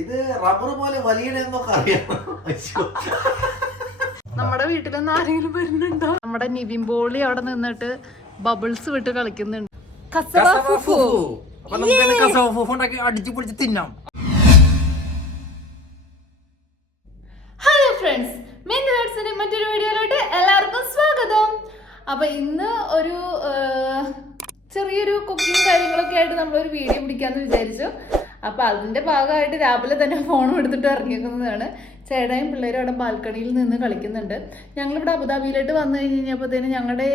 ഇത് റബ്ബർ പോലെ വലിയതെന്നൊക്കെ അറിയാം. നമ്മുടെ വീട്ടിലൊന്നും ആരെങ്കിലും വരുന്നുണ്ടോ? നമ്മുടെ നിവിൻ പോളി അവിടെ നിന്നിട്ട് ബബിൾസ് വിട്ട് കളിക്കുന്നുണ്ട്. ഹലോ ഫ്രണ്ട്സ്, മെന്റൽസിന്റെ മറ്റൊരു വീഡിയോയിലോട്ട് എല്ലാവർക്കും സ്വാഗതം. അപ്പൊ ഇന്ന് ഒരു ചെറിയൊരു കുക്കിംഗ് കാര്യങ്ങളൊക്കെ ആയിട്ട് നമ്മളൊരു വീഡിയോ പിടിക്കാന്ന് വിചാരിച്ചു. അപ്പൊ അതിന്റെ ഭാഗമായിട്ട് രാവിലെ തന്നെ ഫോൺ എടുത്തിട്ട് ഇറങ്ങിയിരിക്കുന്നതാണ്. ചേട്ടായും പിള്ളേരും അവിടെ ബാൽക്കണിയിൽ നിന്ന് കളിക്കുന്നുണ്ട്. ഞങ്ങളിവിടെ അബുദാബിയിലോട്ട് വന്നു കഴിഞ്ഞപ്പോഴത്തേനും ഞങ്ങളുടെ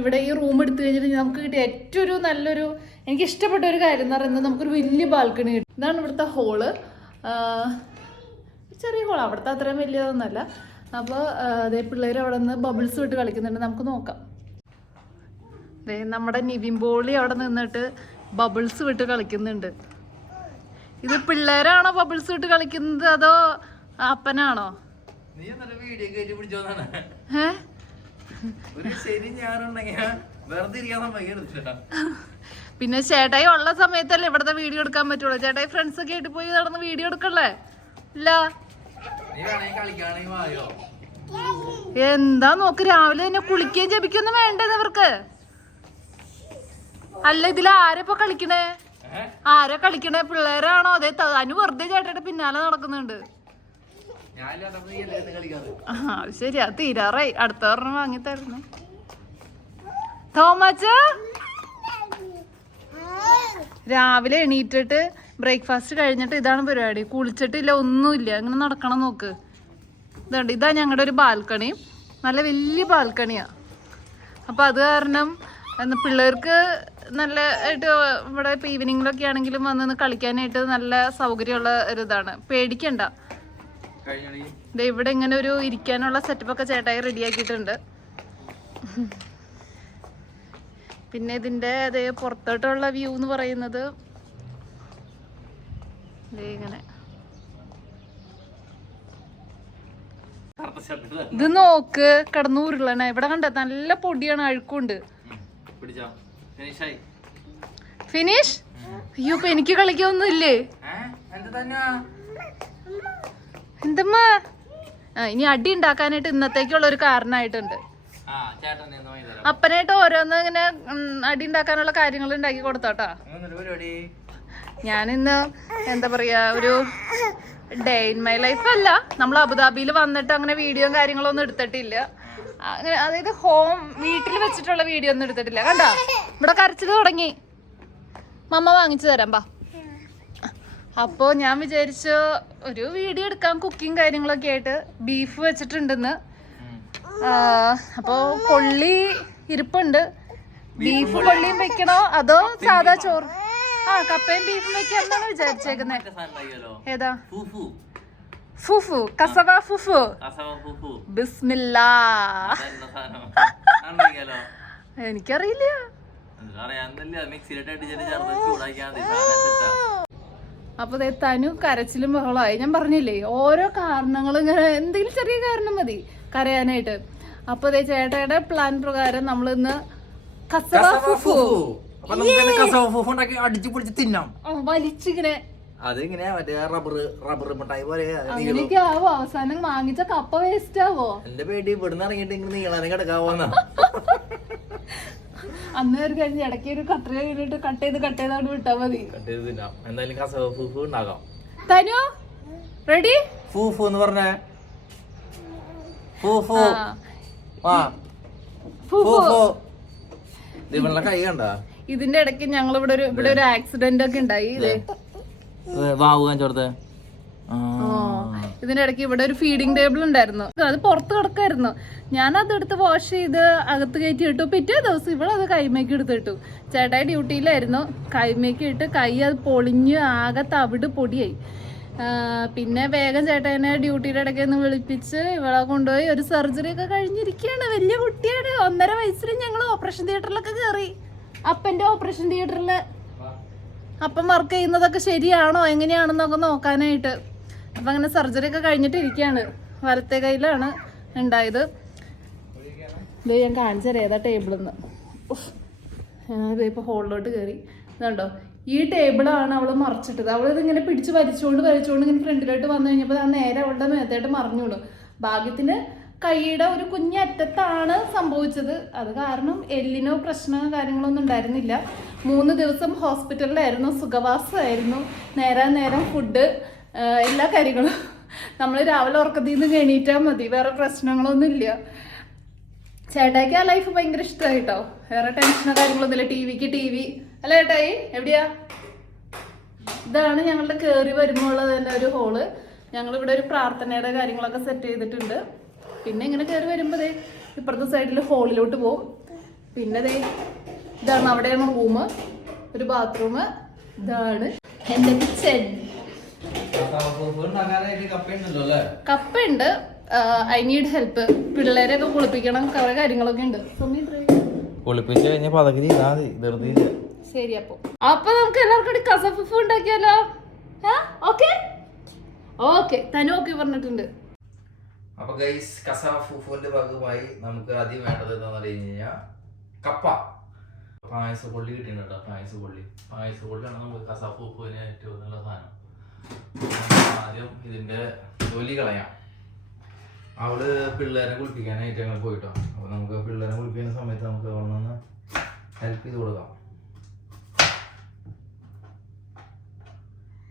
ഇവിടെ ഈ റൂം എടുത്തു കഴിഞ്ഞിട്ട് നമുക്ക് കിട്ടിയ ഏറ്റവും ഒരു നല്ലൊരു എനിക്ക് ഇഷ്ടപ്പെട്ട ഒരു കാര്യം എന്ന് പറയുന്നത് നമുക്കൊരു വലിയ ബാൽക്കണി കിട്ടും. ഇതാണ് ഇവിടുത്തെ ഹോള്. ചെറിയ ഹോൾ, അവിടുത്തെ അത്രയും വലിയതൊന്നുമല്ല. അപ്പോൾ അതേ പിള്ളേർ അവിടെ നിന്ന് ബബിൾസ് വിട്ട് കളിക്കുന്നുണ്ട്. നമുക്ക് നോക്കാം. അതേ നമ്മുടെ നിവിൻ പോളി അവിടെ നിന്നിട്ട് ബബിൾസ് വിട്ട് കളിക്കുന്നുണ്ട്. ഇത് പിള്ളേരാണോ ബബിൾസ് വിട്ട് കളിക്കുന്നത് അതോ അപ്പനാണോ? പിന്നെ ചേട്ടായി ഉള്ള സമയത്തല്ലേ ഇവിടുത്തെ വീഡിയോ എടുക്കാൻ പറ്റുള്ളൂ. ചേട്ടായി ഫ്രണ്ട്സ് ഒക്കെ ആയിട്ട് പോയി നടന്ന് വീഡിയോ എടുക്കല്ലേ? ഇല്ല. എന്താ നോക്ക്, രാവിലെ തന്നെ കുളിക്കുകയും ജപിക്കൊന്നും വേണ്ടത് ഇവർക്ക്. അല്ല, ഇതിൽ ആരപ്പോ കളിക്കണേ? ആരാ കളിക്കണേ? പിള്ളേരാണോ? അതെ, അനു വെറുതെ ചേട്ടയുടെ പിന്നാലെ നടക്കുന്നുണ്ട്. ശരിയാ, തീരാറായി. അടുത്ത ഒരെണ്ണം വാങ്ങിത്തരുന്നു. തോമാച്ച രാവിലെ എണീറ്റിട്ട് ബ്രേക്ക്ഫാസ്റ്റ് കഴിഞ്ഞിട്ട് ഇതാണ് പരിപാടി. കുളിച്ചിട്ടില്ല, ഒന്നുമില്ല, ഇങ്ങനെ നടക്കണം. നോക്ക്, ഇതുണ്ട്. ഇതാ ഞങ്ങളുടെ ഒരു ബാൽക്കണി, നല്ല വലിയ ബാൽക്കണിയാ. അപ്പൊ അത് കാരണം പിള്ളേർക്ക് നല്ല ആയിട്ട് ഇവിടെ ഇപ്പൊ ഈവനിങ്ങിലൊക്കെ ആണെങ്കിലും വന്ന് കളിക്കാനായിട്ട് നല്ല സൗകര്യമുള്ള ഒരു ഇതാണ്. പേടിക്കണ്ട. ഇവിടെ ഇങ്ങനെ ഒരു ഇരിക്കാനുള്ള സെറ്റപ്പ് ഒക്കെ ചേട്ടായി റെഡിയാക്കിയിട്ടുണ്ട്. പിന്നെ ഇതിന്റെ അതേ പുറത്തോട്ടുള്ള വ്യൂ എന്ന് പറയുന്നത് ഇങ്ങനെ. ഇത് നോക്ക്, കിടന്നു ഉരുളണേ. ഇവിടെ കണ്ട നല്ല പൊടിയാണ്, അഴുക്കുണ്ട്. ഫിനിഷ്? അയ്യോ, ഇപ്പൊ എനിക്ക് കളിക്കൊന്നുമില്ലേ? എന്തമ്മ? ഇനി അടി ഉണ്ടാക്കാനായിട്ട് ഇന്നത്തേക്കുള്ള ഒരു കാരണമായിട്ടുണ്ട്. അപ്പനായിട്ട് ഓരോന്ന് ഇങ്ങനെ അടി ഉണ്ടാക്കാനുള്ള കാര്യങ്ങൾ ഉണ്ടാക്കി കൊടുത്തോട്ടാ. ഞാനിന്ന് എന്താ പറയാ, ഒരു ഡേ ഇൻ മൈ ലൈഫ് അല്ല, നമ്മൾ അബുദാബിയിൽ വന്നിട്ട് അങ്ങനെ വീഡിയോയും കാര്യങ്ങളൊന്നും എടുത്തിട്ടില്ല. അങ്ങനെ അതായത് വീട്ടിൽ വെച്ചിട്ടുള്ള വീഡിയോ ഒന്നും എടുത്തിട്ടില്ല. കണ്ടാ, ഇവിടെ കരച്ചിൽ തുടങ്ങി. മമ്മ വാങ്ങിച്ചു തരാം ബാ. അപ്പോൾ ഞാൻ വിചാരിച്ചു ഒരു വീഡിയോ എടുക്കാം, കുക്കിങ് കാര്യങ്ങളൊക്കെ ആയിട്ട്. ബീഫ് വെച്ചിട്ടുണ്ടെന്ന്. അപ്പോൾ കൊള്ളി ഇരിപ്പുണ്ട്. ബീഫ് കൊള്ളിയും വെക്കണോ അതോ സാധാ ചോറ്? കപ്പയും ബീഫും വെക്കാന്നാണ് വിചാരിച്ചേക്കുന്നത്. ഏതാ? Fufu, cassava fufu. ബിസ്മില്ലാ. എനിക്കറിയില്ല. അപ്പൊ തനു കരച്ചിലും ബഹളമായി. ഞാൻ പറഞ്ഞില്ലേ, ഓരോ കാരണങ്ങൾ ഇങ്ങനെ, എന്തെങ്കിലും ചെറിയ കാരണം മതി കരയാനായിട്ട്. അപ്പൊ ചേട്ടയുടെ പ്ലാൻ പ്രകാരം നമ്മൾ ഇന്ന് കസവ ഫുഫു വലിച്ചിങ്ങനെ അങ്ങനെയൊക്കെ ആവോ? അവസാനം വാങ്ങിച്ച കപ്പ വേസ്റ്റ് ആവോ? എന്റെ പേടി ഇവിടുന്ന് ഇറങ്ങിയിട്ട് നീളാനെ കിടക്കാവോന്നാ. അന്ന് ഒരു കഴിഞ്ഞ ഇടയ്ക്ക് ഒരു കട്ടറ കഴിഞ്ഞിട്ട് കട്ട് ചെയ്താണ് വിട്ടാ മതി. എന്തായാലും കസവ ഫൂഫു ഉണ്ടാകാം. തനു റെഡി? ഫൂഫു എന്ന് പറഞ്ഞേ. ഫൂഫു കൈ കണ്ട. ഇതിന്റെ ഇടയ്ക്ക് ഞങ്ങൾ ഇവിടെ ഒരു ആക്സിഡന്റ് ഒക്കെ ഉണ്ടായി. ഇതിന്റെ ഇടയ്ക്ക് ഇവിടെ ഒരു ഫീഡിംഗ് ടേബിൾ ഉണ്ടായിരുന്നു. അത് പുറത്ത് കിടക്കായിരുന്നു. ഞാൻ അതെടുത്ത് വാഷ് ചെയ്ത് അകത്ത് കയറ്റി ഇട്ടു. പിറ്റേ ദിവസം ഇവിടെ അത് കൈമേക്ക് എടുത്തിട്ടു. ചേട്ടായി ഡ്യൂട്ടിയിലായിരുന്നു. കൈമേക്ക് ഇട്ട് കൈ അത് പൊളിഞ്ഞ് ആകെ തവിട് പൊടിയായി. പിന്നെ വേഗം ചേട്ടായിനെ ഡ്യൂട്ടിയുടെ ഇടയ്ക്ക് ഒന്ന് വിളിപ്പിച്ച് ഇവളെ കൊണ്ടുപോയി ഒരു സർജറി ഒക്കെ കഴിഞ്ഞിരിക്കുകയാണ്. വലിയ കുട്ടിയാണ്. 1.5 വയസ്സിൽ ഞങ്ങൾ ഓപ്പറേഷൻ തിയേറ്ററിലൊക്കെ കയറി. അപ്പൻ്റെ ഓപ്പറേഷൻ തിയേറ്ററിൽ അപ്പം വർക്ക് ചെയ്യുന്നതൊക്കെ ശരിയാണോ എങ്ങനെയാണെന്നൊക്കെ നോക്കാനായിട്ട്. അപ്പം അങ്ങനെ സർജറി ഒക്കെ കഴിഞ്ഞിട്ടിരിക്കുകയാണ്. വലത്തെ കയ്യിലാണ് ഉണ്ടായത്. ഇത് ഞാൻ കാണിച്ചു തരാം ഏതാ ടേബിളിൽ നിന്ന്. ഇപ്പോൾ ഹോളിലോട്ട് കയറി. ഇതുണ്ടോ, ഈ ടേബിളാണ് അവൾ മറിച്ചിട്ടത്. അവളിത് ഇങ്ങനെ പിടിച്ച് വലിച്ചുകൊണ്ട് ഇങ്ങനെ ഫ്രണ്ടിലോട്ട് വന്നു കഴിഞ്ഞപ്പോൾ ആ നേരെ അവളുടെ മേത്തായിട്ട് മറിഞ്ഞു വീണു. ഭാഗ്യത്തിന് കൈയുടെ ഒരു കുഞ്ഞറ്റത്താണ് സംഭവിച്ചത്. അത് കാരണം എല്ലിനോ പ്രശ്നമോ കാര്യങ്ങളൊന്നും ഉണ്ടായിരുന്നില്ല. 3 ദിവസം ഹോസ്പിറ്റലിലായിരുന്നു, സുഖവാസമായിരുന്നു, നേരം ഫുഡ്, എല്ലാ കാര്യങ്ങളും. നമ്മൾ രാവിലെ ഉറക്കത്തിൽ നിന്ന് എണീറ്റാൽ മതി, വേറെ പ്രശ്നങ്ങളൊന്നും ഇല്ല. ചേട്ടായിക്ക് ആ ലൈഫ് ഭയങ്കര ഇഷ്ടമായിട്ടോ. വേറെ ടെൻഷനോ കാര്യങ്ങളൊന്നുമില്ല. ടി വി അല്ല ചേട്ടായി എവിടെയാ? ഇതാണ് ഞങ്ങളുടെ കയറി വരുമ്പോൾ ഉള്ളത് തന്നെ ഒരു ഹോള്. ഞങ്ങളിവിടെ ഒരു പ്രാർത്ഥനയുടെ കാര്യങ്ങളൊക്കെ സെറ്റ് ചെയ്തിട്ടുണ്ട്. പിന്നെ ഇങ്ങനെ കയറി വരുമ്പോൾ ഇപ്പുറത്തെ സൈഡിൽ ഹോളിലോട്ട് പോകും. പിന്നെ ഇതാണ്, അവിടെയാണ് റൂം, ഒരു ബാത്റൂം. ഇതാണ് എൻ്റെ കിച്ചൺ. കപ്പയുണ്ട്. I need help. പിള്ളേരെയൊക്കെ കുളിപ്പിക്കണം, കുറെ കാര്യങ്ങളൊക്കെ ഉണ്ട്. കുളിപ്പിച്ച് കഴിഞ്ഞാൽ പതകരി ശരി. അപ്പൊ നമുക്ക് എല്ലാവർക്കും കസഫുഫ് ഉണ്ടാക്കിയാലോ? ഓക്കെ തനു ഓക്കെ പറഞ്ഞിട്ടുണ്ട്. അപ്പൊ ഗൈസ്, കസഫുഫുവിന്റെ ഭാഗമായി നമുക്ക് ആദ്യം വേണ്ടത് എന്താന്ന് പറഞ്ഞു കഴിഞ്ഞാൽ കപ്പ. പായസക്കൊള്ളി കിട്ടിയിട്ടുണ്ട്. പായസക്കൊള്ളിയാണ് നമുക്ക് കസഫുഫുവിന് ഏറ്റവും നല്ല സാധനം. ആദ്യം ഇതിന്റെ തൊലി കളയാം. അവള് പിള്ളേരെ കുളിപ്പിക്കാനായിട്ട് ഞങ്ങൾ പോയിട്ടോ. അപ്പൊ നമുക്ക് പിള്ളേരെ കുളിപ്പിക്കുന്ന സമയത്ത് നമുക്ക് അവളൊന്ന് ഹെൽപ്പ് ചെയ്ത് കൊടുക്കാം.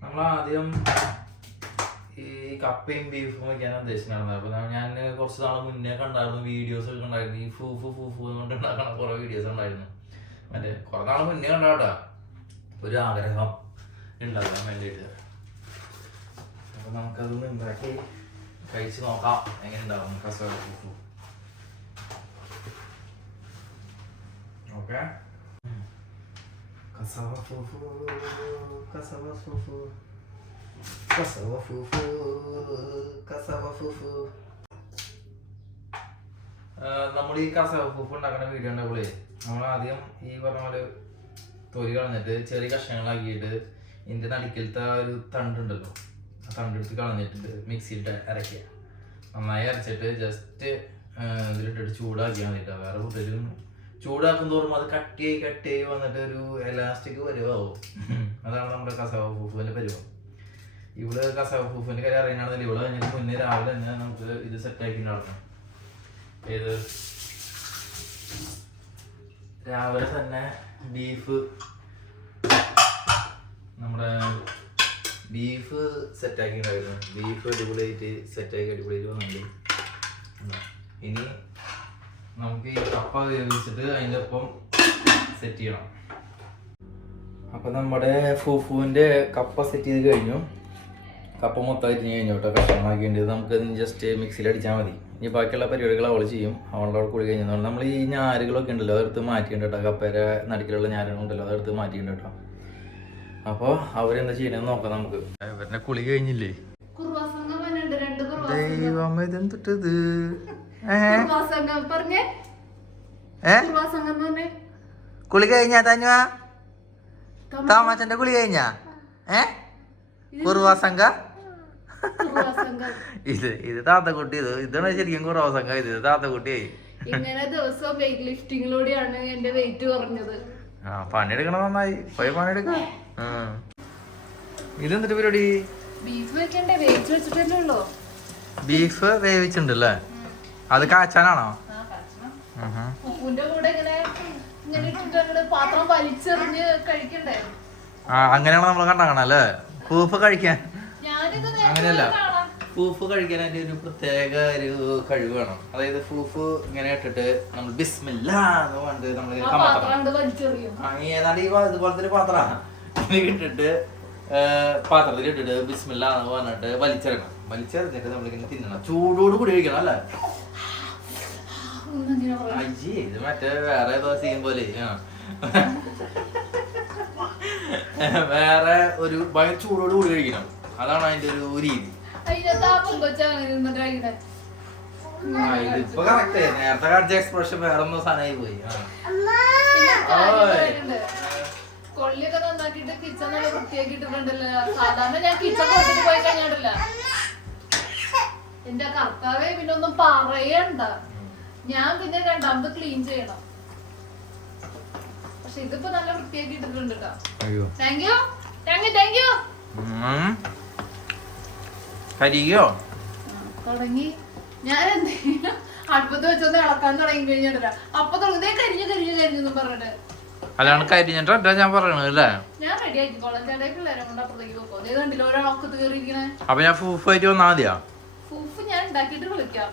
നമ്മളാദ്യം ഈ കപ്പയും ബീഫും വയ്ക്കാൻ ഉദ്ദേശിച്ചിട്ടുണ്ടായിരുന്നത്. അപ്പൊ ഞാൻ കുറച്ച് നാൾ മുന്നേ കണ്ടായിരുന്നു, വീഡിയോസ് ഒക്കെ ഉണ്ടായിരുന്നു. ഈ ഫൂഫ് കൊണ്ട് ഉണ്ടാക്കണ കുറെ വീഡിയോസ് ഉണ്ടായിരുന്നു. മറ്റേ കുറെ നാൾ മുന്നേ കണ്ടാട്ടാ ഒരു ആഗ്രഹം ഉണ്ടാക്കാൻ വേണ്ടിയിട്ട്. അപ്പൊ നമുക്കതൊന്ന് ഉണ്ടാക്കി കഴിച്ച് നോക്കാം എങ്ങനെ ഉണ്ടാവും കസവ ഫൂഫു. ഓക്കെ, കസവ ഫൂഫു, കസവ ഫൂഫു, കസവ ഫൂഫു, കസവ ഫൂഫു. നമ്മൾ ഈ കസവ ഫൂഫു ഉണ്ടാക്കുന്ന വീഡിയോ ഉണ്ടാവുള്ളേ, നമ്മൾ ആദ്യം ഈ പറഞ്ഞ പോലെ തൊലി കളഞ്ഞിട്ട് ചെറിയ കഷ്ണങ്ങളാക്കിയിട്ട് ഇതിൻ്റെ നടുക്കിലത്തെ ഒരു തണ്ടുണ്ടല്ലോ, ആ തണ്ടെടുത്ത് കളഞ്ഞിട്ട് മിക്സിയിലിട്ട് അരയ്ക്കുക. നന്നായി അരച്ചിട്ട് ജസ്റ്റ് ഇതിലിട്ടിട്ട് ചൂടാക്കിയാൽ മതിട്ടോ. വേറെ കൂടുതലും ചൂടാക്കും തോറും അത് കട്ടിയായി വന്നിട്ട് ഒരു എലാസ്റ്റിക് പരുവാവും. അതാണ് നമ്മുടെ കസവ ഫൂഫുവിൻ്റെ പരുവം. ഇവിടെ കസവ ഫൂഫുവിൻ്റെ കാര്യം അറിയണമെന്നില്ല. ഇവിടെ കഴിഞ്ഞിട്ട് മുന്നേ രാവിലെ തന്നെ നമുക്ക് ഇത് സെറ്റാക്കി നടക്കണം. ഏത് രാവിലെ തന്നെ ബീഫ് സെറ്റാക്കിയിട്ടുണ്ടായിരുന്നു. ബീഫ് അടിപൊളിയായിട്ട് വന്നിട്ടുണ്ട്. ഇനി നമുക്ക് ഈ കപ്പ വേവിച്ചിട്ട് അതിൻ്റെ ഒപ്പം സെറ്റ് ചെയ്യണം. അപ്പം നമ്മുടെ ഫൂഫുവിൻ്റെ കപ്പ സെറ്റ് ചെയ്ത് കഴിഞ്ഞു. കപ്പ മൊത്തമായിട്ട് കഴിഞ്ഞു കേട്ടോ. കഷ്ണമാക്കിയിട്ട് നമുക്ക് ജസ്റ്റ് മിക്സിയിൽ അടിച്ചാൽ മതി. ഇനി ബാക്കിയുള്ള പരിപാടികൾ അവൾ ചെയ്യും. അവളുടെ അവിടെ കൂടി കഴിഞ്ഞാൽ നമ്മൾ ഈ ഞാരുകളൊക്കെ ഉണ്ടല്ലോ അതെടുത്ത് മാറ്റിയിട്ടുണ്ട് കേട്ടോ. കപ്പേരെ നടുക്കിലുള്ള ഞാരുകളുണ്ടല്ലോ അതെടുത്ത് മാറ്റിയിട്ടുണ്ട് കേട്ടോ. അപ്പോൾ അവരെന്താ ചെയ്യണമെന്ന് നോക്കാം നമുക്ക്. ഇവരുടെ കുളി കഴിഞ്ഞില്ലേ? ദൈവം ഇതെന്തിട്ടത് കുളി കഴിഞ്ഞാ തന്നുവാ? താമസന്റെ കുളി കഴിഞ്ഞാ? കുറുവാ സംഘ ഇത് താത്തക്കുട്ടി. ഇതാണ് ശരിക്കും കുറവാ സംഘം. ഇത് താത്തക്കുട്ടിയായി. ഇങ്ങനെ ദിവസം വെയിറ്റ് ലിഫ്റ്റിങ്ങിലൂടെയാണ് എന്റെ വെയിറ്റ് കുറഞ്ഞത്. പണിയെടുക്കണം നന്നായി. പോയി പണിയെടുക്ക. ഇതെന്തിട്ട് പരിപാടി? ബീഫ് വെക്കണ്ടേ? വേവിച്ച് വെച്ചിട്ടല്ലേ ഉള്ളൂ. ബീഫ് വേവിച്ചിട്ടുണ്ടല്ലേ? അത് കാച്ചാനാണോ? ഉപ്പുന്റെ കൂടെ ഇങ്ങനെ ഇട്ടിട്ട് പാത്രം വലിച്ചെറിഞ്ഞ് കഴിക്കണ്ടേ? അങ്ങനെയാണ് നമ്മൾ കണ്ടാകണല്ലേ പൂഫ് കഴിക്കാൻ. അങ്ങനെയല്ല, ഫൂഫ് കഴിക്കാനായിട്ട് ഒരു പ്രത്യേക ഒരു കഴിവ് വേണം. അതായത് ഫൂഫ് ഇങ്ങനെ ഇട്ടിട്ട് നമ്മൾ ബിസ്മില്ലാ എന്ന് പറഞ്ഞിട്ട് നമ്മൾ ഏതാണ്ട് ഇതുപോലത്തെ ഒരു പാത്രമാണ് ഇട്ടിട്ട് പാത്രത്തിൽ ഇട്ടിട്ട് ബിസ്മില്ലാ എന്ന് പറഞ്ഞിട്ട് വലിച്ചെറിയണം. വലിച്ചെറിഞ്ഞിട്ട് നമ്മളിങ്ങനെ തിന്നണം. ചൂടോട് കൂടി കഴിക്കണം അല്ലേ? അയ്യേ, ഇത് മറ്റേ വേറെ ഏതോ സീൻ പോലെ. വേറെ ഒരു ഭയങ്കര ചൂടോട് കൂടി കഴിക്കണം. അതാണ് അതിന്റെ ഒരു രീതി. ഇതിപ്പോ കറക്റ്റ്. നേരത്തെ കാണിച്ച എക്സ്പ്രഷൻ വേറെ ഒന്നും സാധനമായി പോയി. കൊള്ളിയൊക്കെ നന്നാക്കിട്ട് കിച്ചൺ നല്ല വൃത്തിയാക്കിട്ടുണ്ടല്ലോ. സാധാരണ ഞാൻ കിച്ചൺ കൊണ്ടിട്ട് പോയി കഴിഞ്ഞിട്ടില്ല. എന്റെ കർത്താവേ, പിന്നെ ഒന്നും പറയണ്ട. ഞാൻ പിന്നെ രണ്ടാമത് ക്ലീൻ ചെയ്യണം. പക്ഷെ ഇതിപ്പോ നല്ല വൃത്തിയാക്കി ഇട്ടിട്ടുണ്ട് കേട്ടോ. അയ്യോ താങ്ക് യു താങ്ക് യു. കരിയോ തുടങ്ങി. ഞാൻ എന്തെങ്കിലും അടുപ്പത്ത് വെച്ചൊന്ന് ഇളക്കാൻ തുടങ്ങി കഴിഞ്ഞിട്ടില്ല. അപ്പൊ തുടങ്ങി കരിഞ്ഞു പറഞ്ഞിട്ട്. അല്ലാണ്ട് കരിഞ്ഞിട്ടാ ഞാൻ പറയണത് അല്ലേ? ഞാൻ റെഡി ആക്കിക്കോളാം. ചേട്ടായി പിള്ളേരെ കൊണ്ട് അപ്പുറത്തേക്ക് പോക്കോ. അതേ കണ്ടില്ല ഒരാളൊക്കത്ത് കയറിയിരിക്കണേ. അപ്പൊ ഞാൻ ഫൂഫ് ആയിട്ട് വന്നാ മതിയാ? ഫൂഫ് ഞാൻ ഉണ്ടാക്കിയിട്ട് വിളിക്കാം.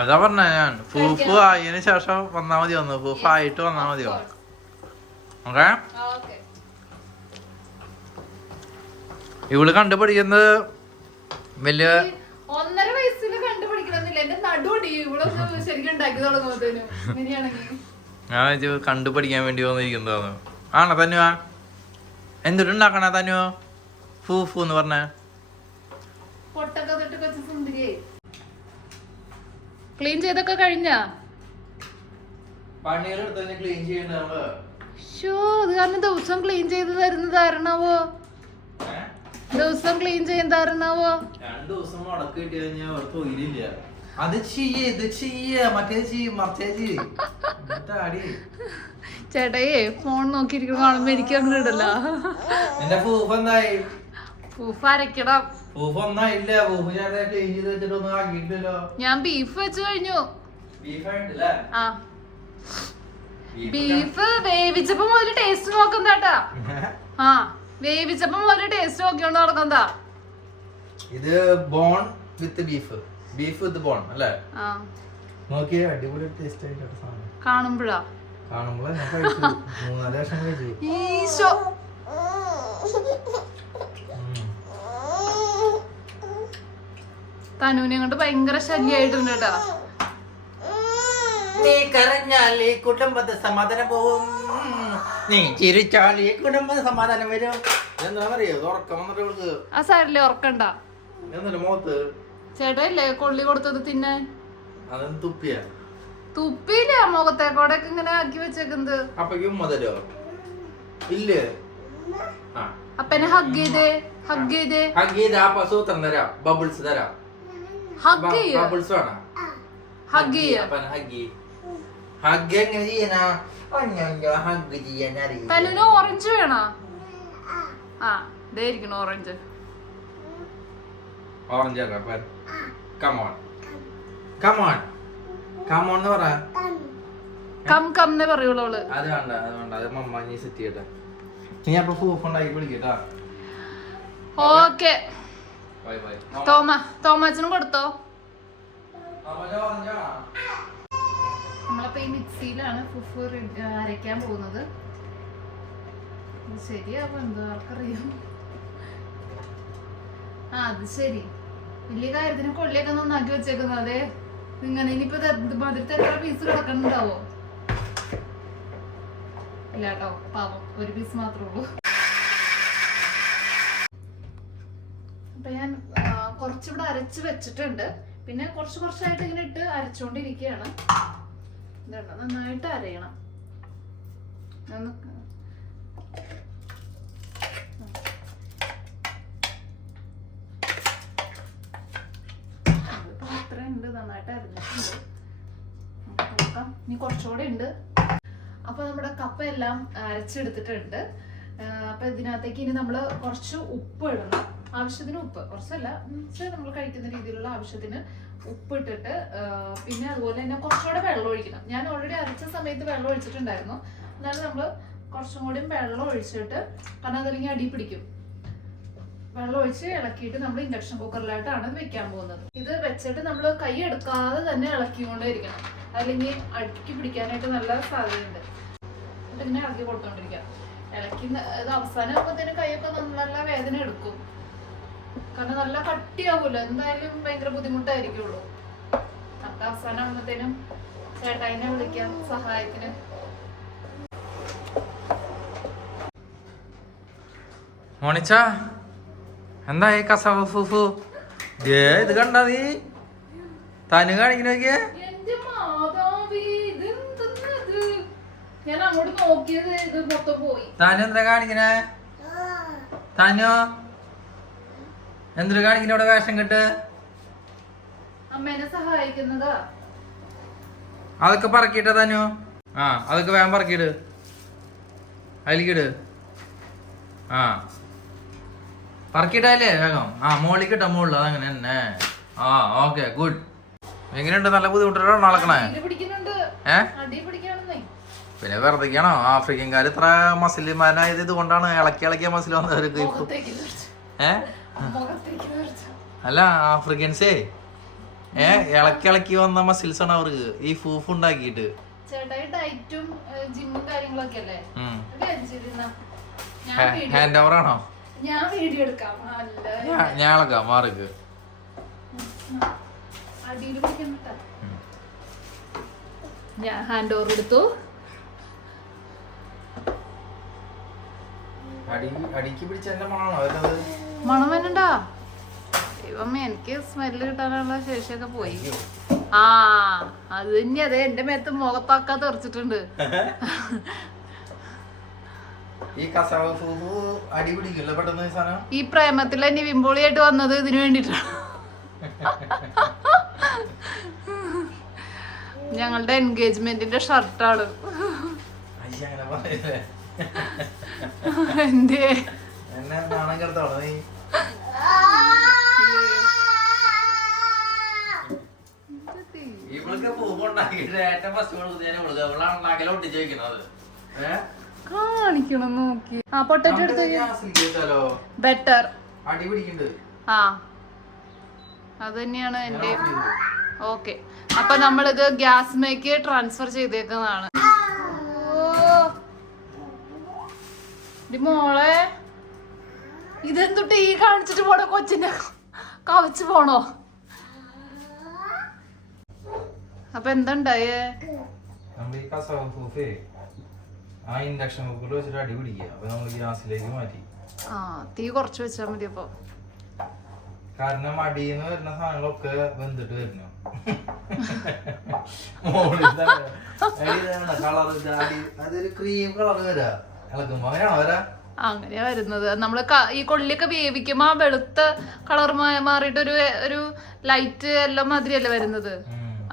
അതാ പറഞ്ഞ ഞാൻ ഫൂഫ് ആയതിനു ശേഷം വന്നാ മതി. വന്നു ഫൂഫ് ആയിട്ട് വന്നാ മതിയോ? ഓക്കെ. ഇവള് കണ്ടുപിടിക്കുന്നത് വലിയ 1.5 വയസ്സിൽ കണ്ടുപിടിക്കണമെന്നില്ല. എന്റെ നടുപടി ഇവിടെ ശരിക്കും ഉണ്ടാക്കി തുടങ്ങുമ്പോഴത്തേനും ഇങ്ങനെയാണെങ്കിൽ ഞാൻ ഇത് കണ്ടുപിടിക്കാൻ വേണ്ടി വന്നിരിക്കുന്നതാണ്. ആണോ തന്നുവാ? എന്തിട്ടുണ്ടാക്കണ തന്നു ഫൂഫു എന്ന് പറഞ്ഞ? പൊട്ടൊക്കെ തൊട്ട് കൊച്ചു സുന്ദരിയെ ക്ലീൻ ചെയ്തൊക്കെ കഴിഞ്ഞാ? അത് കാരണം ദിവസം ക്ലീൻ ചെയ്ത് തരുന്നതാരണാവോ? ദിവസം ക്ലീൻ ചെയ്യുന്നതാരണാവോ? 2 ദിവസം മുടക്ക് കിട്ടി കഴിഞ്ഞാൽ തൊഴിലില്ല. അത് ഇത് മറ്റേ ചേട്ടായി ഫോൺ നോക്കിയിരിക്കുന്ന കാണുമ്പോ എനിക്ക് അങ്ങനെ ഇടല്ല. എന്റെ ഫൂഫ് എന്തായി? ഫൂഫ് അരക്കണം. ഫൂഫ് ഒന്നായില്ല. ഫൂഫ് ഞാൻ ക്ലീൻ ചെയ്ത് വെച്ചിട്ടൊന്നും ആക്കിയിട്ടില്ലല്ലോ. ഞാൻ ബീഫ് വെച്ച് കഴിഞ്ഞു. ആ ബീഫ് വേവിച്ചപ്പോ മുതല് ടേസ്റ്റ് നോക്കുന്നതാട്ടാ. ആ വേവിച്ചപ്പോ മുതല് ടേസ്റ്റ് നോക്കിയോണ്ട് നടക്കുന്നതാ. ഇത് bone with beef with bone അല്ലേ? നോക്കിയേ അടിപൊളി ടേസ്റ്റ് ആയിട്ടാണ് സാധനം. കാണുമ്പോഴാ കാണുമ്പോഴേ ഞാൻ കഴിച്ചു. 3-4 വർഷം കഴിച്ചു. ഈശോ തനുവിനെ കൊണ്ട് ഭയങ്കര ശല്യായിട്ടുണ്ട് കേട്ടാ. നീ കരഞ്ഞാൽ ഈ കുടുംബത്തെ സമാധാനം പോവും, നീ ചിരിച്ചാൽ ഈ കുടുംബത്തെ സമാധാനം വരും. എന്താ പറയാ ഉറക്കം വന്നിട്ട് ആ സാരില്ലേ ഉറക്കണ്ട. എന്നല്ല മുഖത്ത് ചേട്ടല്ലേ കൊള്ളി കൊടുത്തത് തിന്നാൻ? അതൊന്നും തുപ്പിയ തുപ്പിയില്ല മുഖത്തേക്കോടെ ഇങ്ങനെ ആക്കി വെച്ചേക്കുന്നത്. അപ്പക്ക് ഉമ്മ തരോ? ഇല്ല. അപ്പനെ ഹഗ് ചെയ്തേ ആ പസൂത്രം തരാം. ബബിൾസ് തരാം. ബബിൾസ് വേണം. ഹഗ് എങ്ങനെ ചെയ്യാനാ? ഹഗ് ചെയ്യാൻ അറിയാം. തനുവിന് ഓറഞ്ച് വേണോ? ആ ദേ ഇരിക്കണു orange. Orange come on come on come on എന്ന് പറ. കംന്നേ പറയുള്ളൂ അവള്. അത് വേണ്ട അത് മമ്മ നീ സെറ്റ് ചെയ്യട്ടെ. നീ അപ്പൊ ഫൂഫ് ഉണ്ടാക്കി വിളിക്കട്ടാ. ഓക്കെ തോമാച്ചനും കൊടുത്തോ. നമ്മളിപ്പോ ഈ മിക്സിയിലാണ് ഫുഫ് അരയ്ക്കാൻ പോകുന്നത്. ശരിയാവും എന്തോ ആർക്കറിയാം. ആ അത് ശരി. വലിയ കാര്യത്തിന് കൊള്ളിയൊക്കെ നന്നാക്കി വെച്ചേക്കുന്നത്. അതെ ഇങ്ങനെ ഇനിയിപ്പോ മധുരത്തെ എത്ര പീസ് കിടക്കണുണ്ടാവോ? ഇല്ല കേട്ടോ പാവം 1 പീസ് മാത്രമേ ഉള്ളൂ. അപ്പൊ ഞാൻ കുറച്ചിവിടെ അരച്ച് വെച്ചിട്ടുണ്ട്. പിന്നെ കുറച്ചായിട്ട് ഇങ്ങനെ ഇട്ട് അരച്ചോണ്ടിരിക്കുകയാണ്. ഇതുണ്ട് നന്നായിട്ട് അരയണം. അത്രയുണ്ട്. നന്നായിട്ട് അരഞ്ഞിട്ടുണ്ട്. നോക്കാം ഇനി കുറച്ചുകൂടെ ഉണ്ട്. അപ്പൊ നമ്മുടെ കപ്പ എല്ലാം അരച്ചെടുത്തിട്ടുണ്ട്. അപ്പൊ ഇതിനകത്തേക്ക് ഇനി നമ്മള് കുറച്ച് ഉപ്പ് ഇടണം. ആവശ്യത്തിന് ഉപ്പ്, കുറച്ചല്ല നമ്മൾ കഴിക്കുന്ന രീതിയിലുള്ള ആവശ്യത്തിന് ഉപ്പ് ഇട്ടിട്ട് പിന്നെ അതുപോലെ തന്നെ കുറച്ചുകൂടെ വെള്ളം ഒഴിക്കണം. ഞാൻ ഓൾറെഡി അരച്ച സമയത്ത് വെള്ളം ഒഴിച്ചിട്ടുണ്ടായിരുന്നു. എന്നാലും നമ്മൾ കുറച്ചും കൂടി വെള്ളം ഒഴിച്ചിട്ട്, കാരണം അതല്ലെങ്കിൽ അടി പിടിക്കും. വെള്ളം ഒഴിച്ച് ഇളക്കിയിട്ട് നമ്മൾ ഇൻഡക്ഷൻ കുക്കറിലായിട്ടാണ് വെക്കാൻ പോകുന്നത്. ഇത് വെച്ചിട്ട് നമ്മൾ കൈ എടുക്കാതെ തന്നെ ഇളക്കിക്കൊണ്ടേ ഇരിക്കണം. അല്ലെങ്കിൽ അടുക്കി പിടിക്കാനായിട്ട് നല്ല സാധ്യതയുണ്ട്. എന്നിട്ട് ഇങ്ങനെ ഇളക്കി കൊടുത്തോണ്ടിരിക്കാം. ഇളക്കി ഇത് അവസാനം ആകുമ്പോഴത്തേനും കൈയൊക്കെ നല്ല വേദന എടുക്കും. കാരണം നല്ല കട്ടിയാവൂല്ലോ. എന്തായാലും ഭയങ്കര ബുദ്ധിമുട്ടായിരിക്കുള്ളൂ. നമുക്ക് അവസാനം ആകുമ്പോഴത്തേനും ചേട്ടായിനെ വിളിക്കാം സഹായത്തിന്. മോണിച്ച എന്തായി കസവ ഫുഫു? ഇത് കണ്ടാ നീ തനു കാണിക്കണോക്കിയേ. ഞാൻ അങ്ങോട്ട് നോക്കിയത് ഇത് മൊത്തം പോയി. താനു എന്താ കാണിക്കണേ? താനു എന്തൊരു കാണിക്കണ ഇവിടെ വേഷം കെട്ട്? അമ്മേനെ സഹായിക്കുന്നതാ. അതൊക്കെ പറക്കിട്ട തനു. ആ അതൊക്കെ വേഗം പറക്കിട്. അതിലേക്കിട്. ആ പറക്കിട്ടല്ലേ വേഗം. ആ മോളിക്കിട്ടോ, മുകളിൽ അതങ്ങനെ തന്നെ. ആ ഓക്കെ ഗുഡ്. എങ്ങനെയുണ്ട്? നല്ല ബുദ്ധിമുട്ടാണ് നടക്കണേ. പിന്നെ വെറുതെയാണോ ആഫ്രിക്കൻകാർ ഇത്ര മസിൽമാനായത്? ഇതുകൊണ്ടാണ് ഇളക്കിയ മസിൽ വന്നവർക്ക്. അല്ല ആഫ്രിക്കൻസേ ഇളക്കി വന്ന മസിൽസ് ആണ് അവർക്ക് ഈ ഫൂഫ് ഉണ്ടാക്കിയിട്ട്. ഹാൻഡ് ഓവർ ആണോ? ഞാൻ ഇളക്കാം മാർക്ക്. ഞാൻ ഹാൻഡ് ഓവർ എടുത്തു. അടിക്ക് പിടിച്ച എന്റെ മണമാണോ വരുന്നത്? മണം വേണ്ട ഇവമ്മ, എനിക്ക് സ്മെല്ല് കിട്ടാനുള്ള ശേഷിയൊക്കെ പോയി. ആ അത് തന്നെ, അതെ എന്റെ മേത്ത് മുഖത്തൊക്കെ തെറിച്ചിട്ടുണ്ട്. ഈ പ്രേമത്തിൽ തന്നെ വിമ്പോളിയായിട്ട് വന്നത് ഇതിനു വേണ്ടിട്ടാണ്. ഞങ്ങളുടെ എൻഗേജ്മെന്റിന്റെ ഷർട്ടാണ്. എന്തേ കാണിക്കണം നോക്കി. ആ പൊട്ടറ്റോ എടുത്ത് ബെറ്റർ. ആ അത് തന്നെയാണ് എന്റെ. ഓക്കെ, അപ്പൊ നമ്മളിത് ഗ്യാസ്മേക്ക് ട്രാൻസ്ഫർ ചെയ്തേക്കുന്നതാണ്. മോളെ ഇതെന്തുട്ട് ഈ കാണിച്ചിട്ട് പോണോ? കൊച്ചിനെ കവച്ച് പോണോ? അപ്പൊ എന്താണ്ടായേ? ആ തീ കുറച്ച് വെച്ചാ മതി. അപ്പൊ കാരണം അടിയെന്ന് വരുന്ന സാധനങ്ങളൊക്കെ വെന്തിട്ട് വരുന്നു. അതൊരു ക്രീം കളർ വരാ ഇളക്കുമ്പോ. അങ്ങനെയാണോ വരാ? അങ്ങനെയാ വരുന്നത്. നമ്മള് ഈ കൊള്ളിയൊക്കെ വേവിക്കുമ്പോ ആ വെളുത്ത കളർ മാറിയിട്ട് ഒരു ലൈറ്റ് എല്ലാം മാതിരിയല്ലേ വരുന്നത്.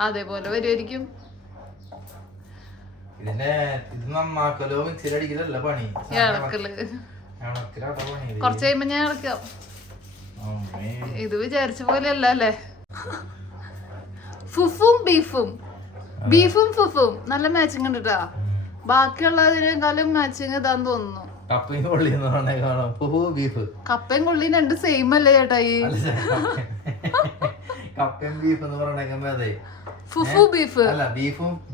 അതേപോലെ വരുമായിരിക്കും. ഇളക്കല് കൊറച്ച് കഴിയുമ്പോ ഞാൻ ഇളക്കാം. ഇത് വിചാരിച്ച പോലെയല്ല അല്ലേ? ഫുഫും ബീഫും ഫുഫും നല്ല മാച്ചിങ് ഉണ്ട് കേട്ടാ. ബാക്കിയുള്ളതിനേക്കാളും മാച്ചിങ് ഇതാന്ന് തോന്നുന്നു. കപ്പയും കൊള്ളിയും രണ്ട് സെയിം അല്ലേ ചേട്ടായി? കപ്പയും ബീഫ് എന്ന് പറഞ്ഞേക്കുമ്പോ അതെ ഫുഫു ബീഫ് അല്ല,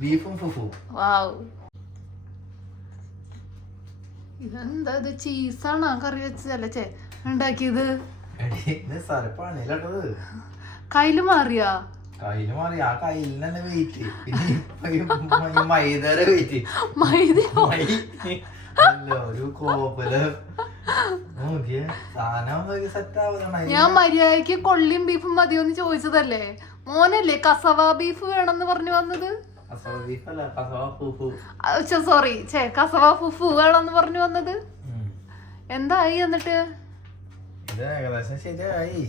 ബീഫും ഫുഫു. വാവ്, ഇതെന്താ ഇത്? ചീസാണോ കറി വെച്ചതല്ലേ ചേ ഉണ്ടാക്കിയത്? കയ്യില് മാറിയാ? കയ്യില് മാറി. ആ കയ്യില് തന്നെ വെയിറ്റ്. പിന്നെ മൈദയുടെ വെയിറ്റ്. ഒരു കോപ്പല് ഞാൻ മര്യാദക്ക് കൊള്ളിയും ബീഫും മതിയോന്ന് ചോദിച്ചതല്ലേ? മോനല്ലേ കസവ ബീഫ് വേണമെന്ന് പറഞ്ഞു വന്നത്? സോറി, കസവ ഫുഫു വേണമെന്ന് പറഞ്ഞു വന്നത്. എന്തായി എന്നിട്ട്? ഏകദേശം ശരിയായി.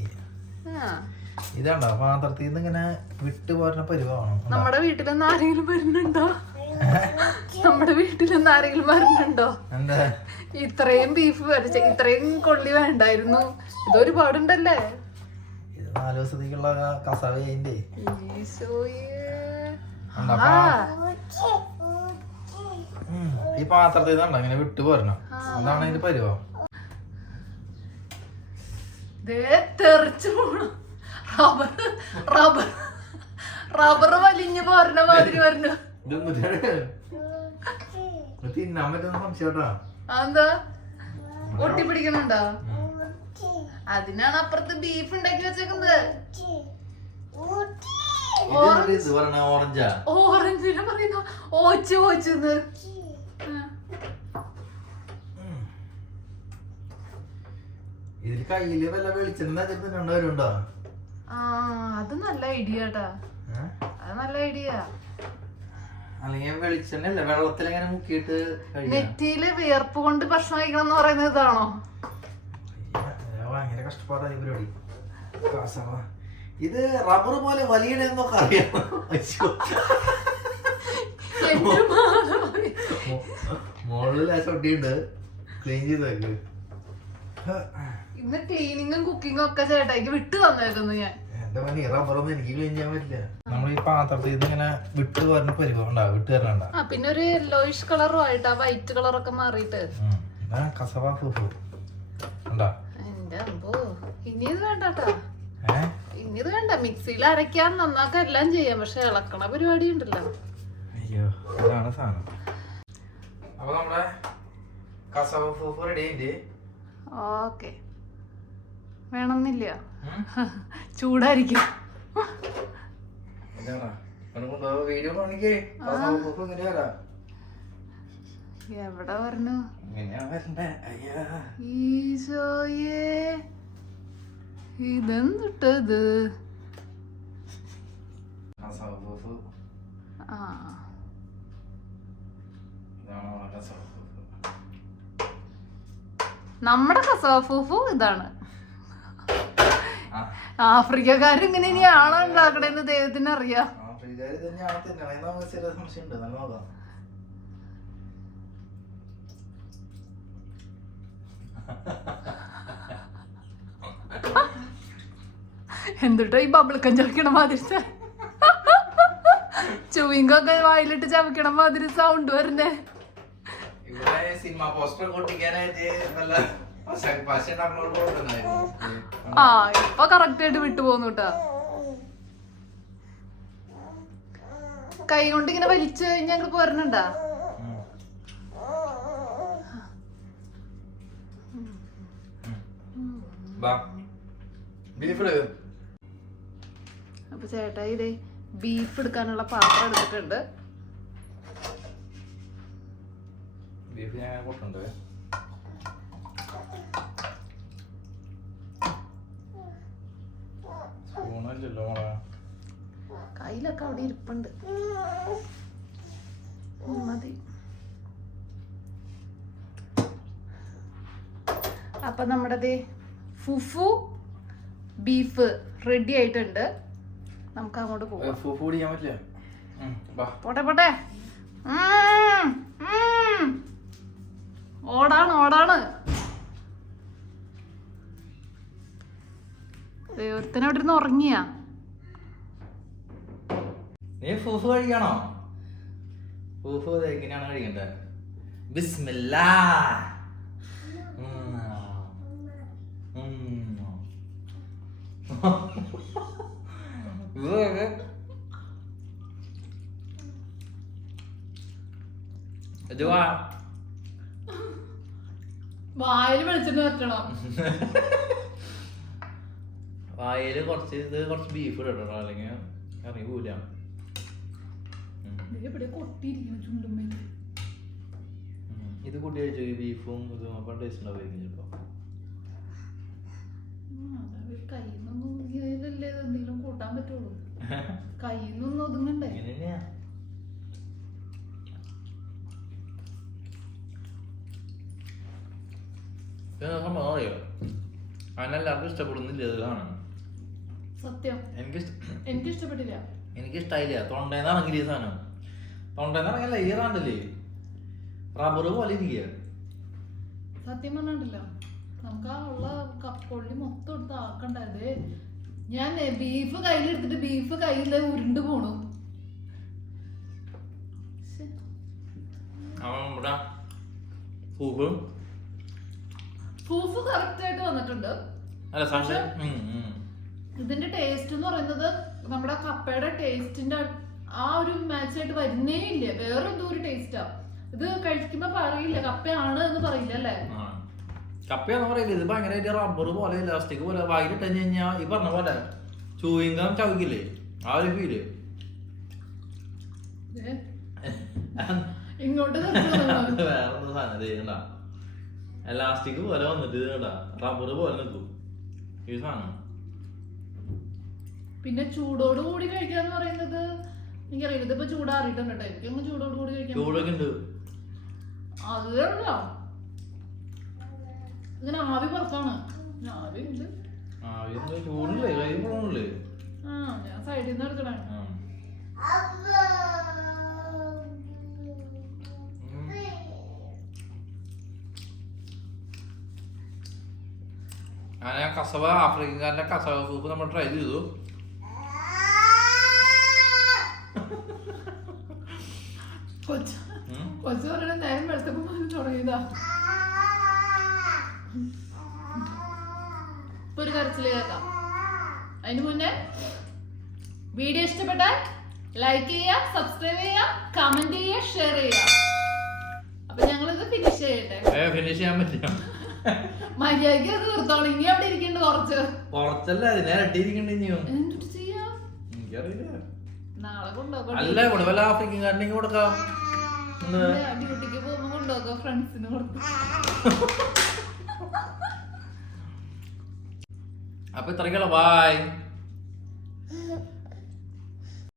ഇതാണ്ടോ പാത്രത്തിൽ നിന്ന് ഇങ്ങനെ വിട്ടു പോരുന്ന പരിവാണ്. നമ്മുടെ വീട്ടിലൊന്നും ആരെങ്കിലും വരുന്നുണ്ടോ? നമ്മുടെ വീട്ടിലൊന്നും ആരെങ്കിലും വരുന്നുണ്ടോ? ഇത്രയും ബീഫ് വരച്ച ഇത്രയും കൊള്ളി വേണ്ടായിരുന്നു. ഇതൊരു പാടുണ്ടല്ലേ? ഇത് 4 ദിവസത്തേക്കുള്ള കസവന്റെ. ഈ പാത്രത്തിൽ നിന്നുണ്ടോ ഇങ്ങനെ വിട്ടു പോരണം. അതാണ് അതിന്റെ പരിവാ. തെറിച്ചു പോണു. റബ്ബർ വലിഞ്ഞു പോരണ മാതിരി പറഞ്ഞു. എന്താ ഒട്ടിപ്പിടിക്കണുണ്ടോ? അതിനാണ് അപ്പുറത്ത് ബീഫ് ഉണ്ടാക്കി വെച്ചേക്കുന്നത്. ഓറഞ്ചിനെ പറയുന്ന ഓച്ചെന്ന്. ഇതിൽ കയ്യില് വല്ല വെളിച്ചെണ്ണ തിന്നുണ്ടോ? ആ അത് നല്ല ഐഡിയ കേട്ടാ. അത് നല്ല ഐഡിയ. അല്ലെങ്കിൽ വെളിച്ചെണ്ണ വെള്ളത്തിൽ എങ്ങനെ മുക്കിയിട്ട് നെറ്റിയില് വിയർപ്പ് കൊണ്ട് ഭക്ഷണം കഴിക്കണം എന്ന് പറയുന്നത് ഇതാണോ? ഭയങ്കര കഷ്ടപ്പാടായി പരിപാടി. ഇത് റബ്ബർ പോലെ വലിയ എന്നൊക്കെ അറിയാം. മുകളിൽ ചൊട്ടിയുണ്ട്, ക്ലീൻ ചെയ്ത് വെക്ക്. ഇന്ന് ക്ലീനിങ്ങും കുക്കിങ്ങും ഒക്കെ ചേട്ടായിക്ക് വിട്ടു തന്നേക്കുന്നു ഞാൻ. എന്റെ പണി റബ്ബറൊന്നും എനിക്ക് ക്ലീൻ ചെയ്യാൻ പറ്റില്ല. നമ്മൾ ഈ പാത്രത്തിൽ ഇത് ഇങ്ങനെ വിട്ട് വരുന്ന പരിപാടി ഉണ്ടാവും, വിട്ട് തരണ്ട. പിന്നെ ഒരു യെല്ലോയിഷ് കളറും ആയിട്ട് ആ വൈറ്റ് കളറൊക്കെ മാറിയിട്ട് കസവാ ഫൂഫു ഉണ്ടാ. എന്റെ അമ്പോ, ഇനി ഇത് വേണ്ടാട്ടാ, ഇനി ഇത് വേണ്ട. മിക്സിയിൽ അരയ്ക്കാൻ നന്നാക്കാൻ എല്ലാം ചെയ്യാം, പക്ഷെ ഇളക്കണ പരിപാടി ഉണ്ടല്ലോ. അയ്യോ, അതാണ് സാധനം. അപ്പൊ നമ്മുടെ കസവ ഫൂഫു റെഡി ആയിട്ട്. ഓക്കെ, വേണമെന്നില്ല, ചൂടായിരിക്കും. വീഡിയോ എവിടെ പറഞ്ഞു വരണ്ടേ? ഈശോയേ, ഇതെന്തിട്ടത്? ആ, നമ്മുടെ കസവഫൂഫു ഇതാണ്. ആഫ്രിക്കക്കാരിങ്ങനെ ഇനി ആണോ ഉണ്ടാക്കണേന്ന് ദൈവത്തിന് അറിയാം. എന്തിട്ടോ ഈ ബബിൾക്കം ചവയ്ക്കണ മാതിരി, ചുവിങ്കൊക്കെ വായിലിട്ട് ചവയ്ക്കണ മാതിരി സൗണ്ട് വരുന്നേ. സിനിമ പോസ്റ്റർ കൊട്ടിക്കാനായിട്ട് ആ, ഇപ്പൊ കറക്റ്റ് ആയിട്ട് വിട്ടു പോന്നു കേട്ടാ. കൈ കൊണ്ട് ഇങ്ങനെ വലിച്ചു കഴിഞ്ഞാൽ ഞങ്ങൾ പോരണണ്ടാ. അപ്പൊ ചേട്ടാ ഇതേ ബീഫ് എടുക്കാനുള്ള പാത്രം എടുത്തിട്ടുണ്ട്. ബീഫ് ഞാൻ കൊണ്ടുണ്ട്. കയ്യിലൊക്കെ അവിടെ ഇരിപ്പുണ്ട്, മതി. അപ്പൊ നമ്മുടെ ഫുഫു ബീഫ് റെഡി ആയിട്ടുണ്ട്. നമുക്ക് അങ്ങോട്ട് പോകാം. പോട്ടെ പോട്ടെ, ഓടാണ് ഓടാണ്. ഒരുത്തനവിടെ ഇരുന്ന് ഉറങ്ങിയാ. നീ ഫൂഫു കഴിക്കണോ? ഫൂഫു എങ്ങനെയാണ് കഴിക്കണ്ടേ? ബിസ്മില്ലാ. വായില് വെളിച്ചെണ്ണ വെക്കണം. വായില് കുറച്ച് ബീഫ് ഇടണം, അല്ലെങ്കിൽ അറിയൂല. ഇത് കൂട്ടി കഴിച്ചു ബീഫും ഇതും, അപ്പൊ ടേസ്റ്റ് ഉണ്ടാവും ചിലപ്പോ. കയ്യിന്നൊന്നും എന്തെങ്കിലും കൂട്ടാൻ പറ്റുള്ളൂ, കയ്യിന്നൊന്നും ഒതുങ്ങണ്ടേ. അറിയോ, അതിനെല്ലാവർക്കും ഇഷ്ടപ്പെടുന്നില്ല ഇത് കാണാൻ. സത്യം എനിക്ക് ഇഷ്ടപ്പെട്ടില്ല. എനിക്കിഷ്ടായില്ല. തൊണ്ടേന്ന് ഇറങ്ങില്ല ഈ സാധനം. തൊണ്ടേന്ന് ഇറങ്ങിയല്ല, ഈ റാണ്ടല്ലേ റബ്ബർ പോലെ ഇരിക്കുക. സത്യം പറഞ്ഞിട്ടില്ല, നമുക്ക് ആ ഉള്ള കൊള്ളി മൊത്തം എടുത്ത് ആക്കണ്ടായത്. ഞാൻ ബീഫ് കയ്യിലെടുത്തിട്ട് ബീഫ് കയ്യിൽ ഉരുണ്ട് പോണു. ഫൂഫ് കറക്റ്റ് ആയിട്ട് വന്നിട്ടുണ്ട്. ഇതിന്റെ ടേസ്റ്റ് എന്ന് പറയുന്നത് നമ്മുടെ കപ്പയുടെ ടേസ്റ്റിന്റെ ആ ഒരു മാച്ച് ആയിട്ട് വരുന്നേ ഇല്ല. വേറെ എന്തോ ഒരു ടേസ്റ്റാ. ഇത് കഴിക്കുമ്പോ പറയില്ല കപ്പയാണ് എന്ന് പറയില്ല അല്ലേ? കപ്പയാന്ന് പറയില്ല, ഇത് ഭയങ്കരമായിട്ട് റബ്ബർ പോലെ ഇലാസ്റ്റിക് പോലെ വായിലിട്ട് കഴിഞ്ഞാൽ ഈ പറഞ്ഞ പോലെ ചൂയിങ്കം ചവിക്കില്ലേ, ആ ഒരു ഫീല്. ഇങ്ങോട്ട് വേറൊന്നും സാധനം ചെയ്യണ്ട, എലാസ്റ്റിക് പോലെ വന്നിട്ട് കേട്ടാ റബ്ബർ പോലെ നിൽക്കും ഈ സാധനം. പിന്നെ ചൂടോട് കൂടി കഴിക്കാന്ന് പറയുന്നത് എനിക്കറിയില്ല. ഇതിപ്പോ ചൂടാറിയിട്ടുണ്ട് കേട്ടോ, എനിക്കൊന്നും ചൂടോട് കൂടി കഴിക്കാൻ. ചൂടൊക്കെ ഉണ്ട് അതല്ല, ഇങ്ങനെ ആവി പറക്കാണ്. ആവി ഉണ്ട്, ചൂടില്ലേ കൈ പോണില്ലേ? ആ ഞാൻ സൈഡിൽ നിന്ന് എടുക്കണേ. കസവ ആഫ്രിക്കൻകാരന്റെ കസവ സൂപ്പ് നമ്മൾ ട്രൈ ചെയ്തു. കൊച്ചു പറയണ നേരം വെളുത്തപ്പോ തുടങ്ങിയതാ. ഇപ്പൊ ഒരു കരച്ചില് കേൾക്കാം. അതിന് മുന്നേ വീഡിയോ ഇഷ്ടപ്പെട്ടാൽ ലൈക്ക് ചെയ്യുക, സബ്സ്ക്രൈബ് ചെയ്യുക, കമന്റ് ചെയ്യുക, ഷെയർ ചെയ്യുക. അപ്പൊ ഞങ്ങളിത് ഫിനിഷ് ചെയ്യട്ടെ. ഫിനിഷ് ചെയ്യാൻ പറ്റില്ല, മര്യാദക്ക് തീർത്തോളൂ. ഇനി അവിടെ ഇരിക്കണ്ട കുറച്ചല്ല എന്തിട്ട് ചെയ്യാ? നാളെ കൊണ്ടുപോകാം. അല്ല ഇവിടെ വല്ല ആഫ്രിക്കൻകാരനെ കൊടുക്കാം. ഡ്യൂട്ടിക്ക് പോകുമ്പോ കൊണ്ടുപോകാം, ഫ്രണ്ട്സിന് കൊടുക്കും. അപ്പൊ ഇത്രയ്ക്കുള്ള. ബൈ.